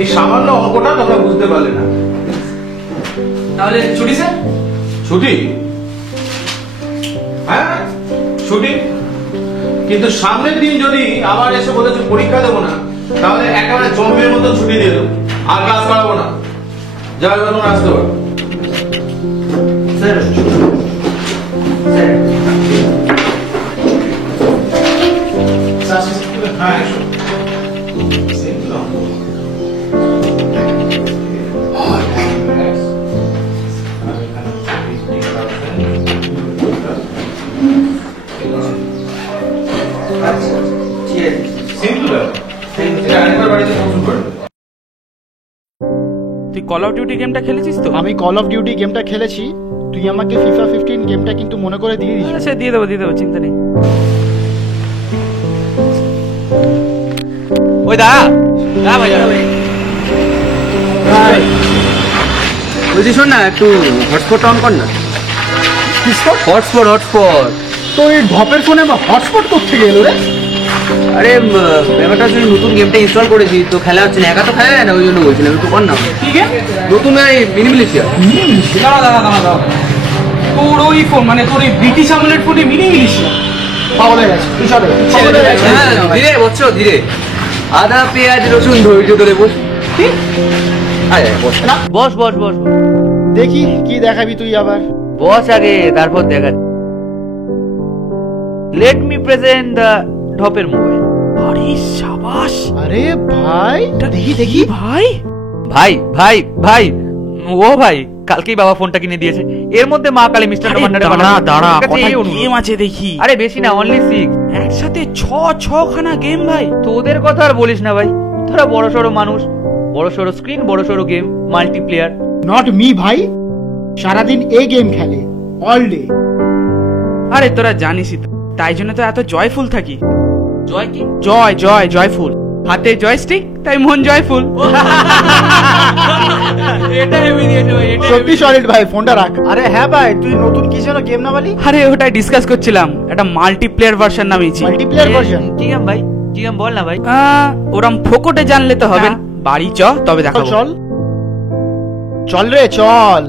এই সামান্য অঙ্কটা তোমরা বুঝতে পারলে না। তাহলে ছুটি স্যার? ছুটি? হ্যাঁ ছুটি, কিন্তু সামনের দিন যদি আবার এসে বলেছে পরীক্ষা দেবো না, তাহলে একেবারে জম্বির মতো ছুটি দিয়ে দেবো, আর ক্লাস করাবো না। যাও এবার তোমরা আসতে পারো। স্যার হ্যাঁ তুই কল অফ ডিউটি গেমটা খেলেছিস তো? আমি কল অফ ডিউটি গেমটা খেলেছি, তুই আমাকে FIFA 15 গেমটা কিন্তু মনে করে দিয়ে দিস। আচ্ছা দিয়ে দেবো চিন্তা নেই। ওই দা ভাই বলছি শোন না, একটু হটস্পট অন কর না। হটস্পট তো এই ঢপের ফোনে বা হটস্পট করতে গেল রে? আরে ব্যাপারটা হচ্ছে নতুন গেমটা ইনস্টল করেছি তো খেলা হচ্ছে না, একা তো খেলা যায় না, ওই জন্য বলছিলাম একটু কর না। ঠিক আছে নতুন মিনি মিলিশিয়া। দাঁড়া তোর ওই ফোন মানে তোর ওই ব্রিটিশ আমলের ফোনে মিনি মিলিশিয়া পাগল হয়ে গেছে, তুই সব ধীরে বসছো, ধীরে। আদা পেঁয়াজ রসুন ধৈর্য ধরে বস। বস বস বস দেখি কি দেখাবি তুই আবার। বস আগে, তারপর দেখা। লেট মি প্রেজেন্ট দ্য ঢপের মোবাইল। আরে শাবাশ, আরে ভাই দেখি ভাই ভাই ভাই ভাই ও ভাই, কালকেই বাবা ফোনটা কিনে দিয়েছে। এর মধ্যে মা কালী মিস্টার দাঁড়া গেম আছে দেখি। আরে বেশি না, অনলি 6। একসাথে ছ খানা গেম ভাই। তোদের কথা আর বলিস না ভাই, তোরা বড় সড়ো মানুষ, বড় সড়ো স্ক্রিন, বড় সড়ো গেম, মাল্টিপ্লেয়ার। নট মি ভাই, সারাদিন এই গেম খেলে অল ডে। আরে তোরা জানিসই তো, তাই জন্য তো এত জয়ফুল থাকি। জয় কি? জয়ফুল, হাতে জয়স্টিক, তাই মন জয়ফুল। সত্যি সলিড ভাই, ফোনটা রাখ। আরে হ্যাঁ ভাই, তুই নতুন কি যেন গেম না বলি? আরে ওটাই ডিসকাস করছিলাম, একটা মাল্টিপ্লেয়ার ভার্সন নামিয়েছি। Multiplayer version? কি গেম ভাই? কি গেম বল না ভাই। ওরম ফোকটে জানলে তো হবে না, বাড়ি চ তবে দেখাবো। চল রে চল।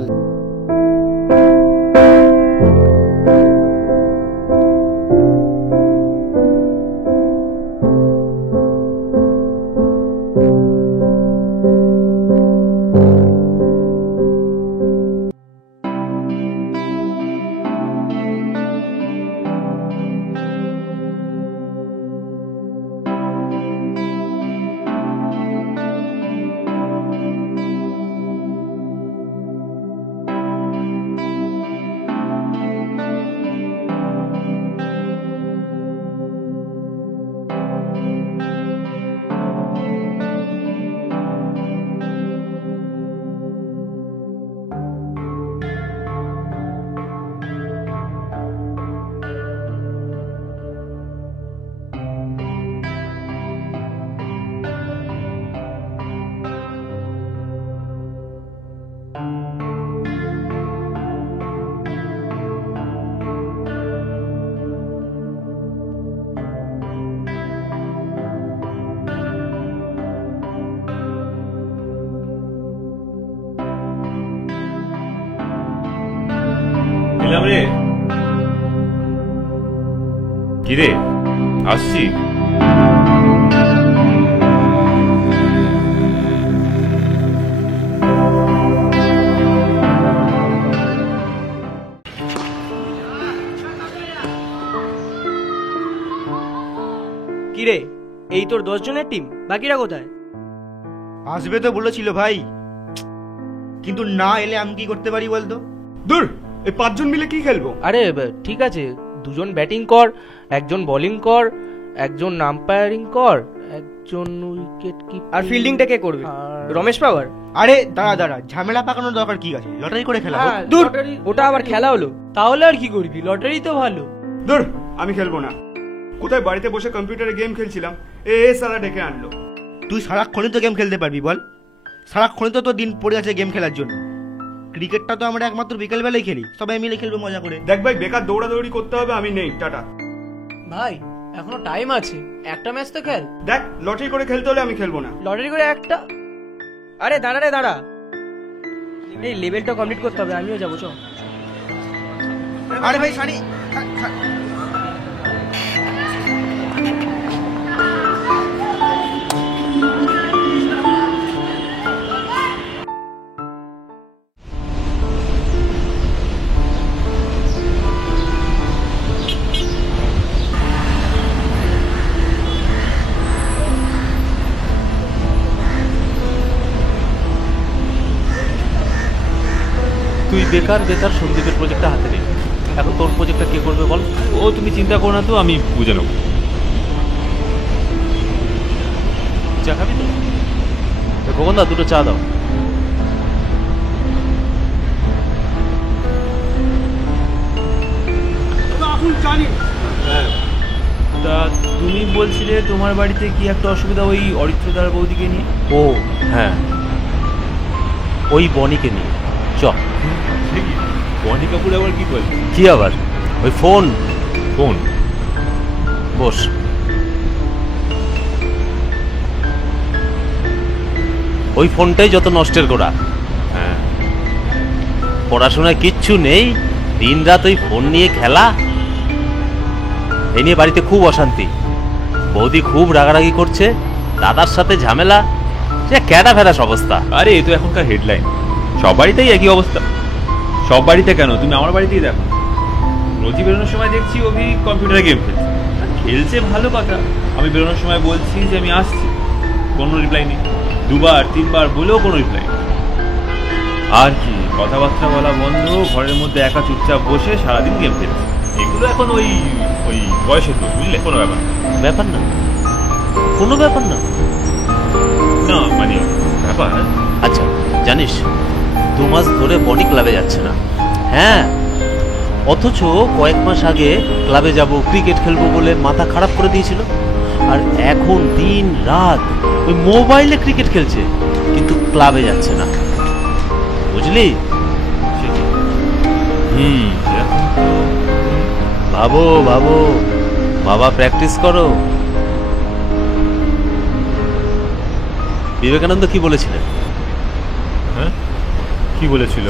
রে কি রে, আসছি। কিরে, এই তোর 10 জনের টিম, বাকিরা কোথায়? আসবে তো বলেছিল ভাই, কিন্তু না এলে আমি কি করতে পারি বলতো? দূর, এই 5 জন মিলে কি খেলবো? আরে ঠিক আছে, 2 জন ব্যাটিং কর, 1 জন বোলিং কর, 1 জন আম্পায়ারিং কর, 1 জন উইকেট কিপার। আর ফিল্ডিংটা কে করবে? রমেশ পাওয়ার। আরে দাঁড়া, ঝামেলা পাকানোর দরকার কি আছে? লটারি করে খেলা। দূর, ওটা আবার খেলা হলো? তাহলে আর কি করবি, লটারি তো ভালো। দূর, আমি খেলবো না। কোথায় বাড়িতে বসে কম্পিউটারে গেম খেলছিলাম, সালা ডেকে আনলো। তুই সারাক্ষণই তো গেম খেলতে পারবি বল? সারাক্ষণই তো তোর দিন পড়ে আছে গেম খেলার জন্য। ক্রিকেটটা তো আমরা একমাত্র বিকেল বেলায় খেলি, সবাই মিলে খেলবো মজা করে। দেখ ভাই, বেকার দৌড়াদৌড়ি করতে হবে, আমি নেই, টাটা। ভাই এখনো টাইম আছে, একটা ম্যাচ তো খেল। দেখ, লটারি করে খেলতে হলে আমি খেলবো না। লটারি করে একটা আরে দাঁড়া রে দাঁড়া, এই লেভেলটা কমপ্লিট করতে হবে, আমিও যাবো চ। আরে ভাই সানি, তুই বেকার বেকার সন্দীপের প্রজেক্টটা হাতে নেই, এখন তোর প্রজেক্টটা কে করবে বল? ও তুমি চিন্তা করো না তো, আমি বুঝে নেবো। চা খাবি তো? খোকনদা দুটো চা দাও। তা তুমি বলছিলে তোমার বাড়িতে কি একটা অসুবিধা ওই অরিত্রদার বৌদিকে নিয়ে? ও হ্যাঁ, ওই বনিকে নিয়ে। চ। বনি কাপুর আবার কি বল? কি আবার? ওই ফোন ফোন বস। ওই ফোনটাই যত নষ্টের গোড়া। হ্যাঁ, পড়াশোনায় কিচ্ছু নেই, দিনরাত ওই ফোন নিয়ে খেলা। এই নিয়ে বাড়িতে খুব অশান্তি, বৌদি খুব রাগারাগি করছে, দাদার সাথে ঝামেলা, সে ক্যাডা ফেরাস অবস্থা। আরে এ তো এখনকার হেডলাইন, সব বাড়িতেই একই অবস্থা। সব বাড়িতে কেন, তুমি আমার বাড়িতেই দেখো, রোজই বেরোনোর সময় দেখছি অভি কম্পিউটারে গেম খেলছে। খেলছে ভালো কথা, আমি বেরোনোর সময় বলছি যে আমি আসছি, কোনো রিপ্লাই নেই। দুবার তিনবার বলেও কোনো রিপ্লাই নেই। আর কি কথাবার্তা বলা বন্ধ, ঘরের মধ্যে একা চুপচাপ বসে সারাদিন গেম খেলছে। এগুলো এখন ওই ওই বয়সের দোষ, বুঝলে? কোনো ব্যাপার ব্যাপার না, কোনো ব্যাপার না। না মানে ব্যাপার। আচ্ছা জানিস, 2 মাস ধরে বনি ক্লাবে যাচ্ছে না। হ্যাঁ, অথচ কয়েক মাস আগে ক্লাবে যাব, ক্রিকেট খেলবো বলে মাথা খারাপ করে দিয়েছিল, আর এখন দিন রাত ওই মোবাইলে ক্রিকেট খেলছে, কিন্তু ক্লাবে যাচ্ছে না, বুঝলি? ভাবো ভাবো, বাবা প্র্যাকটিস করো। বিবেকানন্দ কি বলেছিলেন? হ্যাঁ, কি বলেছিল?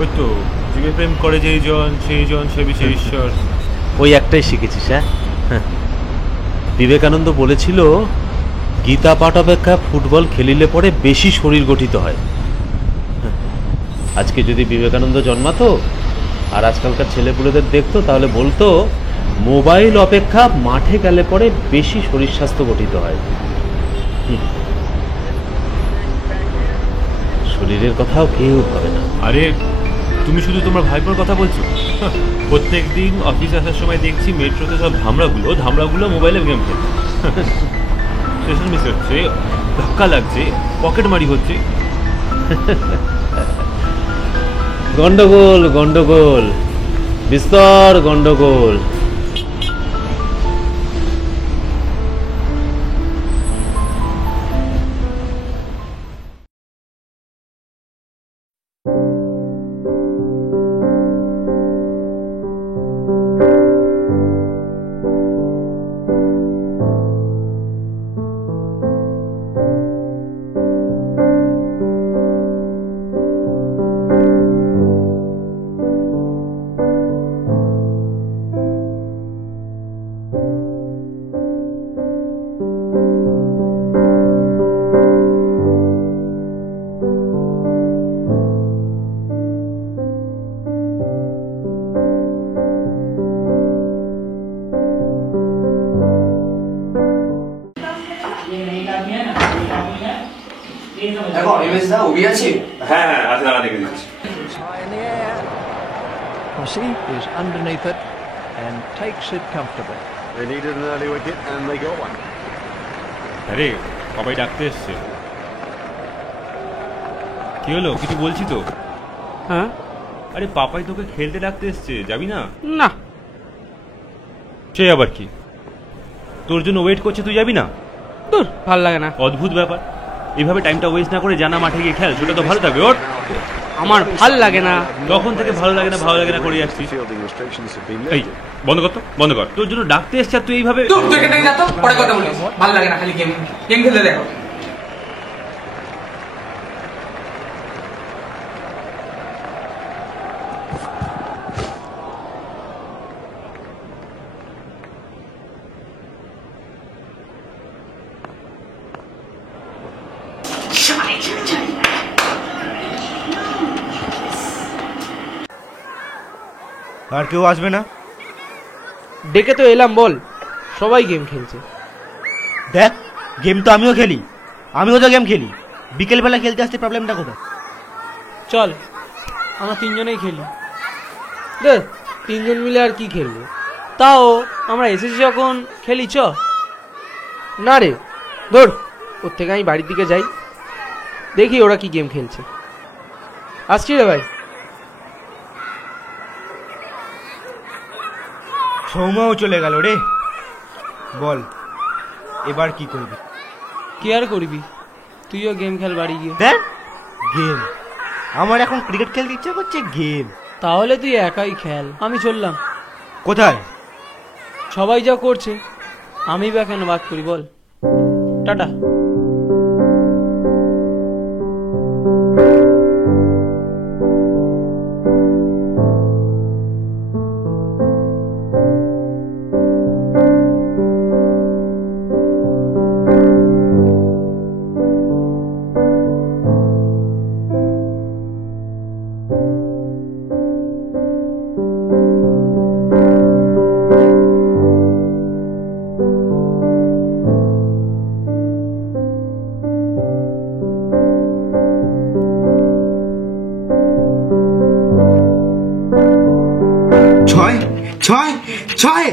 ওই তো, জীবে প্রেম করে যেই জন সেই জন সে বিষয়ে ঈশ্বর। ওই একটাই শিখেছিস? হ্যাঁ, বিবেকানন্দ বলেছিল গীতা পাঠ অপেক্ষা ফুটবল খেলিলে পরে বেশি শরীর গঠিত হয়। আজকে যদি বিবেকানন্দ জন্মাতো আর আজকালকার ছেলেপুলেদের দেখতো, তাহলে বলতো মোবাইল অপেক্ষা মাঠে গেলে পরে বেশি শরীর স্বাস্থ্য গঠিত হয়। শরীরের কথাও কেউ ভাবে না। আরে তুমি শুধু তোমার ভাইপোর কথা বলছো? প্রত্যেক দিন অফিস আসার সময় দেখছি মেট্রোতে সব ধামড়াগুলো মোবাইলে গেম খেলছে। স্টেশন মিস হচ্ছে, ধাক্কা লাগছে, পকেট মারি হচ্ছে। গন্ডগোল গন্ডগোল, বিস্তর গন্ডগোল। হ্যাঁ হ্যাঁ, আছে, দাঁড়া দেখে দিচ্ছি। High in the air. Rossi is underneath it and takes it comfortably. They needed an early wicket and they got one. আরে সবাই ডাকতে এসছে। কি হলো, কিছু বলছি তো? হ্যাঁ, আরে পাপাই তোকে খেলতে ডাকতে এসছে, যাবি না? না সে আবার কি, তোর জন্য ওয়েট করছে, তুই যাবি না? দূর, ভাল লাগে না। অদ্ভুত ব্যাপার, এইভাবে টাইমটা ওয়েস্ট না করে জানা মাঠে গিয়ে খেল, সেটা তো ভালো থাকবে। ওর আমার ভাল লাগে না। তখন থেকে ভালো লাগে না করে আসছিস। এই বন্ধ কর তো, বন্ধ কর। তোর জন্য ডাকতে এসছে আর তুই এইভাবে। তুই এখান থেকে যা তো, পরে কথা বলিস। ভাল লাগে না, খালি গেম খেলতে দেখো। আর কেউ আসবে না? ডেকে তো এলাম, বল। সবাই গেম খেলছে। দেখ, গেম তো আমিও খেলি, আমিও তো গেম খেলি। বিকেলবেলা খেলতে আসতে প্রবলেমটা কোথায়? চল, আমরা তিনজনেই খেলি। দে, তিনজন মিলে আর কি খেলবো? তাও আমরা এসেছি যখন খেলি, চ। না রে, ধর, ওর থেকে আমি বাড়ির দিকে যাই, দেখি ওরা কি গেম খেলছে। আসছি রে ভাই। সৌমাও চলে গেল রে। বল, এবার কি করবি? কি আর করবি, তুইও গেম খেল বাড়ি গিয়ে। দেখ, গেম, আমার এখন ক্রিকেট খেলতে ইচ্ছা করছে। গেম? তাহলে তুই একাই খেল, আমি চললাম। কোথায়? সবাই যা করছে আমি বা কেন বাদ করি, বল। টাটা। ছয় ছয় ছয়